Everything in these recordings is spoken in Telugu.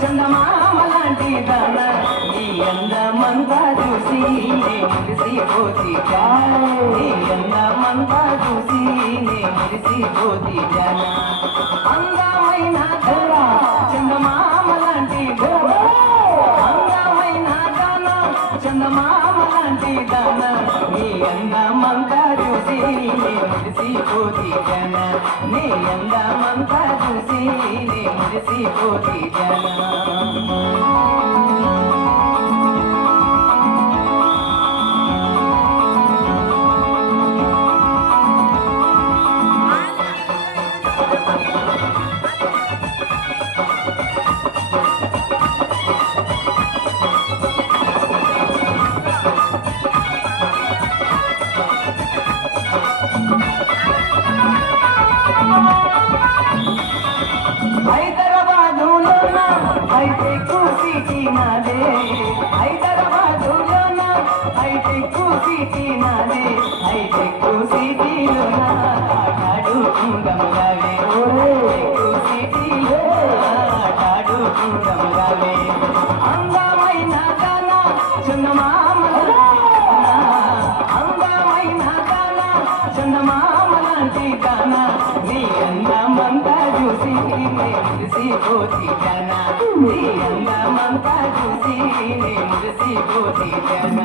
చందమామలాంటి దాన నీ అందమంతా చూసి నే మురిసిపోతి జాన నీ అందమంతా చూసి నే మురిసిపోతి జాన అందమైన ధర చందమామలాంటి ధర అందమైన దాన చందమామలాంటి దాన నీ అందమంతా చూసి నే మురిసిపోతి జాన నీ అందమంతా చూసి నే మురిసిపోతి జాన హైదరాబాదులోన హైటెక్ సిటీ నాదే హైదరాబాదులోన హైటెక్ సిటీ నాదే హైటెక్ సిటీలోన ఆటాడుకుందాముగావే హైటెక్ సిటీలో ఆటాడుకుందాముగావే అందమైన దాన చందమామల అందమైన దాన చందమామలాంటి దాన నీ అందమంతా చూసి నే మురిసిపోతి జన నీ అందమంతా చూసి నే మురిసిపోతి జన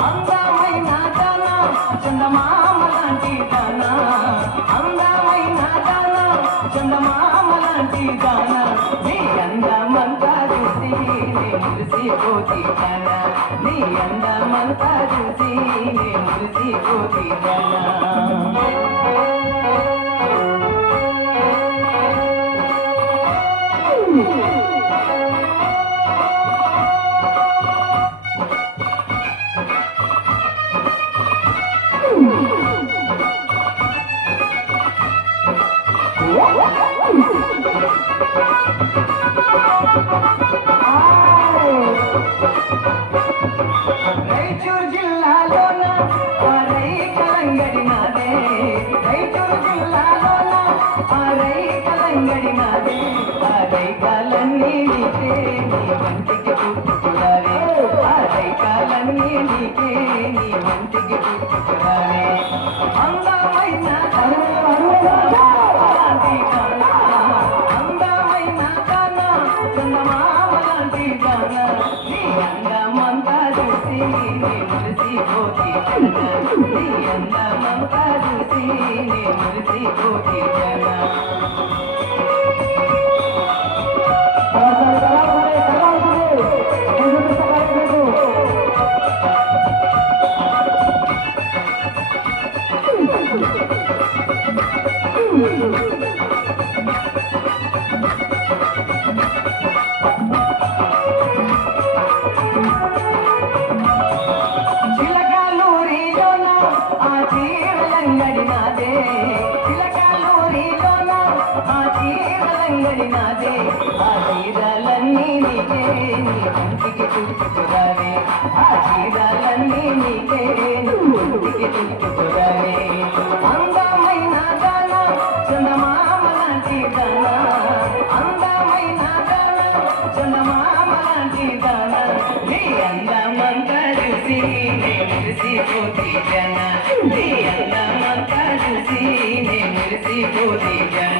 అందమైన దాన చందమామలాంటి దాన అందమైన దాన చందమామలాంటి దాన నీ అందమంతా చూసి నే మురిసిపోతి జన నీ అందమంతా చూసి నే మురిసిపోతి జన రాయచూరు జిల్లాలోన రైకలంగడి నాదే రాయచూరు జిల్లాలోన రైకలంగడి నాదే రైకాలన్నీ నీకే నీ వంటికి పుట్టుకురావే రైకాలన్నీ నీకే నీ వంటికి పుట్టుకురావే అందమైన అందమైన దాన చందమామలాంటి దాన నీ అందమంతా చూసి నే మురిసిపోతి జన నీ అందమంతా చూసి నే మురిసిపోతి జన చిలకలూరిలోన ఆ చీరలంగడి నాదే చిలకలూరిలోన ఆ చీరలంగడి నాదే ఆ చీరలన్నీ నీకే నీ వంటికి చుట్టుకురావే ఆ చీరలన్నీ నీకే నీ వంటికి చుట్టుకురావే అందమైన దాన చందమామలాంటి దాన అందమైన దాన చందమామలాంటి దాన నీ అందమంతా చూసి నే మురిసిపోతి జన నీ అందమంతా చూసి నే మురిసిపోతి జన